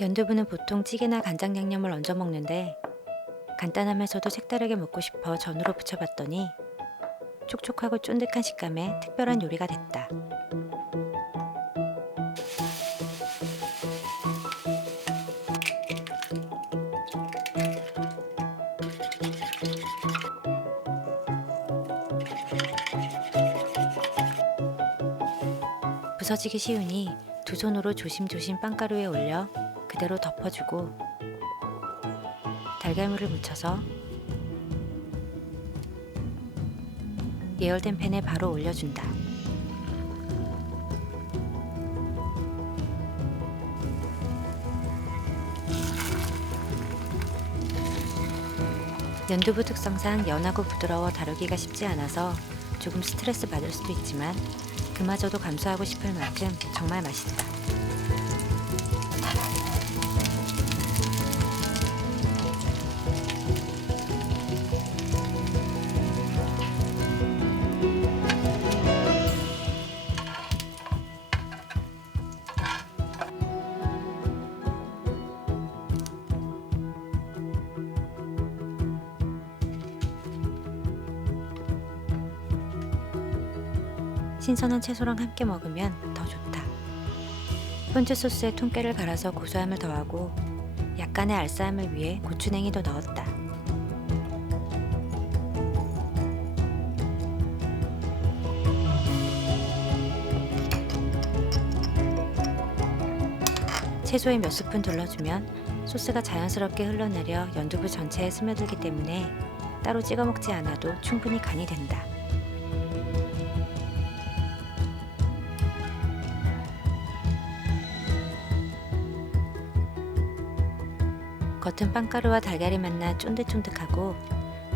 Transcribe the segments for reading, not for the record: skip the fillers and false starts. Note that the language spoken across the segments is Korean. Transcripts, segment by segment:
연두부는 보통 찌개나 간장 양념을 얹어 먹는데 간단하면서도 색다르게 먹고 싶어 전으로 부쳐봤더니 촉촉하고 쫀득한 식감의 특별한 요리가 됐다. 부서지기 쉬우니 두 손으로 조심조심 빵가루에 올려 그대로 덮어주고 달걀물을 묻혀서 예열된 팬에 바로 올려준다. 연두부 특성상 연하고 부드러워 다루기가 쉽지 않아서 조금 스트레스 받을 수도 있지만 그마저도 감수하고 싶을 만큼 정말 맛있다. 신선한 채소랑 함께 먹으면 더 좋다. 폰즈 소스에 통깨를 갈아서 고소함을 더하고 약간의 알싸함을 위해 고추냉이도 넣었다. 채소에 몇 스푼 둘러주면 소스가 자연스럽게 흘러내려 연두부 전체에 스며들기 때문에 따로 찍어 먹지 않아도 충분히 간이 된다. 겉은 빵가루와 달걀이 만나 쫀득쫀득하고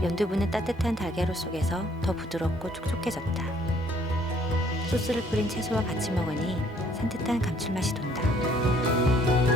연두부는 따뜻한 달걀로 속에서 더 부드럽고 촉촉해졌다. 소스를 뿌린 채소와 같이 먹으니 산뜻한 감칠맛이 돈다.